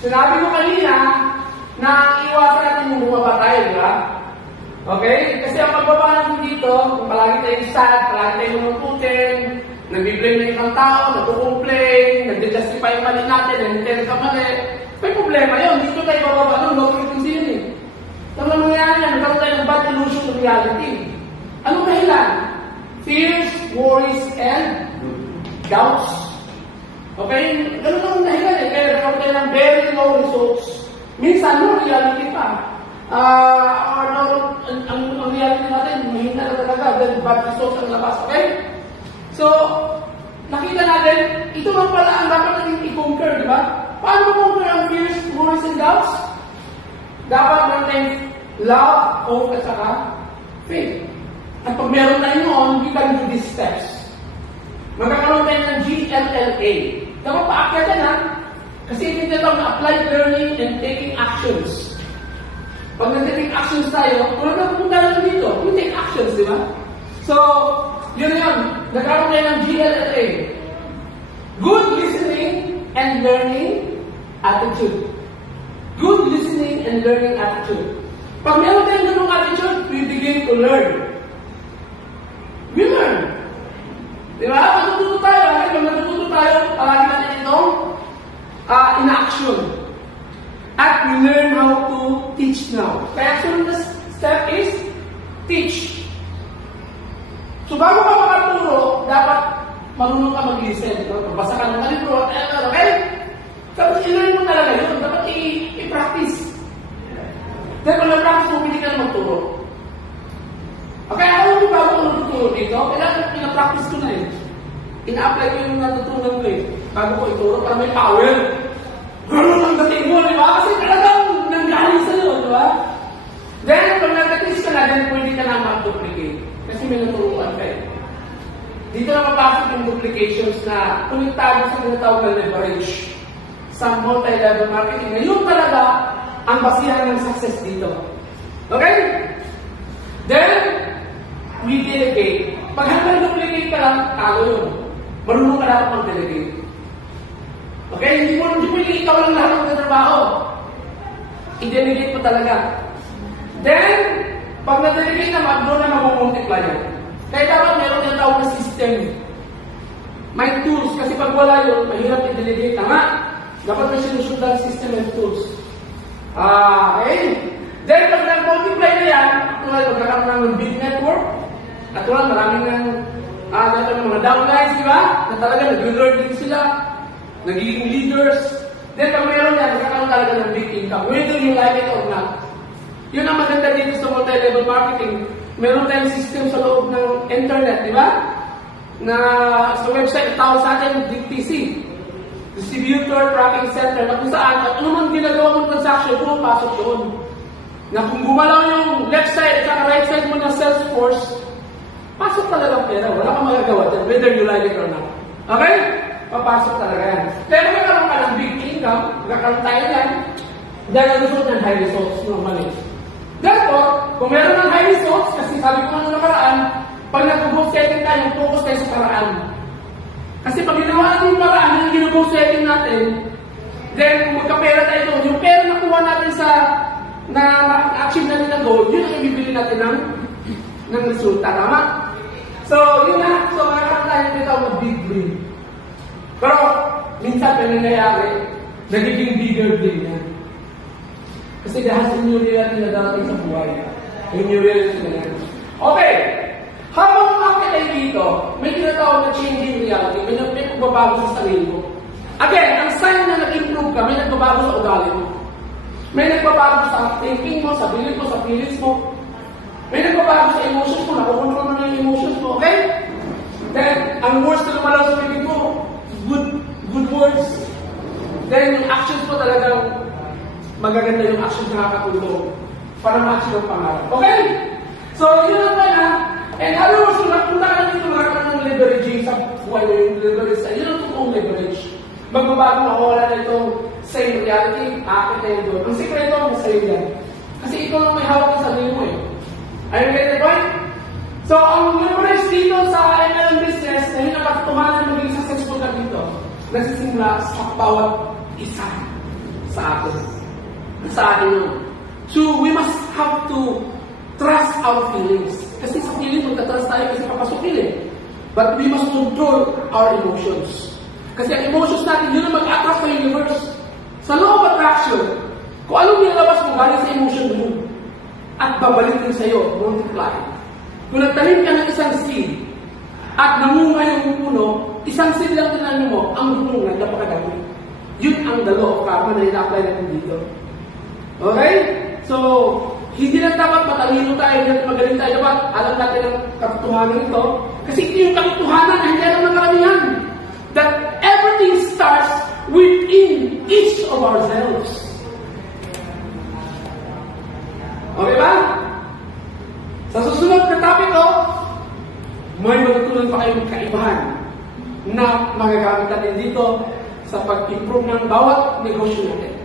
Sinabi ko kanina na iwasan natin yung bumaba tayo, di ba? Okay? Kasi ang pagbaba natin dito, palagi tayong sad, palagi tayong lumungkutin, nag-blame na ibang tao, nag-complain, nag-justify yung mali natin, nag-tell ka mali. May problema yun. Dito tayo bababa nun, no-frequency yun eh. Ano nangyayari yan? Nagkaroon tayo ng bad illusion of reality. Anong dahilan? Fears, worries, and doubts. Okay? Ganun ang dahilan eh. Kaya nagkaroon tayo ng very low results. Minsan, no reality pa. Or no, ang reality natin, mahina na talaga. Then, bad results ang labas. Okay? So, nakita natin, ito lang pala ang dapat natin i-conquer, di ba? Paano conquer ang fears, worries, and doubts? Dapat natin love, hope, at saka faith. At pag meron tayo noon, we can do these steps. Magkakaroon tayo ng GLLA. Dapat paakyat yan, ha? Kasi ito na applied learning and taking actions. Pag nag-take actions tayo, kung ano pupunta natin dito, we take actions, di ba? So, yun na yun. Nagkaroon tayo ng GLLA. Good listening and learning attitude. Good listening and learning attitude. Pag meron tayong ganung attitude, we begin to learn. We learn. Di ba? Matututo tayo. Pag matututo tayo, palagi natin itong in action. At we learn how to teach now. Kaya sunod na step is teach. So bago ka makaturo, dapat marunong ka mag-listen. Magbasa ka ng libro, okay? Tapos i-learn mo talaga yun. Dapat i-practice. Dahil pag na-practice mo, hindi ka na magturo. Okay, ako yung bago ko natuturo dito, kailangan pina-practice ko na eh. Ina-apply ko yung natutunan ko eh. Bago ko ituro, para may power. Ganun ang dating mo, di ba? Kasi talagang nanggaling sa'yo, di ba? Then, pag nag-practice ka na, then pwede ka na mag-duplicate. Kasi may naturuan ka eh. Dito na mapasok yung duplications na tumitawag sa tinatawag na leverage sa multi-level marketing. Ngayon talaga ang basihan ng success dito. Okay? Then, we delegate. Pag hanggang duplicate ka lang, talo yun. Marunong ka dapat mag-delegate. Okay? Hindi mo ikaw lang lahat ng trabaho. I-delegate mo talaga. Then, pag na-delegate naman, doon na mag-multiply yan. Kaya dapat meron yung tawag na system. May tools. Kasi pag wala yun, mahirap i-delegate. Tama? Dapat may sinusundan system and tools. Okay? Then, pag nag-multiply na yan, tulad magkakaroon ng big network, at tulad maraming mga downlines, di ba? Na talaga nag-learn din sila, nagiging leaders. Then, pag mayroon yan, magkakaroon talaga ng big income, whether you like it or not. Yun ang maganda dito sa multi-level marketing. Meron tayong system sa loob ng internet, di ba? Na sa website, tawag sa atin, DTC. Distributor Tracking Center, na kung saan, at ano man ginagawa mong transaction, pumapasok doon. Na kung gumalaw yung left side at right side mo ng Salesforce, pasok talaga ang pera. Wala kang magagawa dyan, whether you like it or not. Okay? Papasok talaga yan. Pero magkakaroon ka ng big income, magkakaroon tayo yan, dahil ang result ng high results normally. Therefore, kung meron ng high results, kasi sabi ko nga nakaraan, pag nag-goal setting tayo, focus tayo sa paraan. Kasi pag ginawa natin yung paraan, yung gina-goal setting natin, then kung magkapera tayo doon, yung pera na kuha natin sa na-achieve natin ang goal, yun ang ibibili natin ng resulta. Tama? So, yun na. So, makakaroon tayo dito ng big dream. Pero, minsan pa nangyayari, nagiging bigger dream yan. Kasi dahil sa new reality na darating sa buhay. Yung new reality na yan. Okay. Habang umakit tayo dito, may tinatawag na changing reality. May pagbabago sa sarili mo. Again, ang sign na nag-improve ka, may nagbabago sa ugali mo. May nagbabago sa thinking mo, sa belief mo, sa feelings mo. May nagbabago sa emotions mo, nakukontrol mo na yung emotions mo. Okay? Then, ang words na lumalaw sa bibig mo, good words. Then, yung actions mo talagang magaganda yung actions na nakakatulong para ma-achieve ang pangarap. Okay? So, yun ang pala. And other words, kung napunta ka dito, magkakaroon ng leveraging sa buhay mo yung leverage. Yun ang totoong leverage. Magbabago, makawala na itong same reality, aakit tayo doon. Ang sikreto, masaya yan. Kasi ikaw lang may hawak sa sarili mo eh. Are you getting the point? So, ang leverage dito sa MLM business, na yun ang tumanan maging successful ka dito. Nagsisimula sa bawat isa. sa atin. Sa atin yun. So, we must have to trust our feelings. Kasi sa feeling, magta-trust tayo kasi papasukin eh. But we must control our emotions. Kasi ang emotions natin, yun ang mag-attract sa universe. Sa law of attraction, kung anong nilabas mo galing sa emotion mo, at babalik din sa'yo, multiply. Kung nagtanim ka ng isang seed, at namunga yung puno, isang seed lang tinanim mo, ang bunga, napakadami. Yun ang the law of karma na ina-apply natin dito. Okay? So, hindi lang dapat matalino tayo, hindi natin magaling tayo, dapat alam natin ang katotohanan ito. Kasi yung katotohanan na hindi alam ng karamihan. That everything starts within each of ourselves. Okay ba? Sa susunod na topic ko, may matutunan pa kayong kaibahan na magagamit natin dito sa pag-improve ng bawat negosyo natin.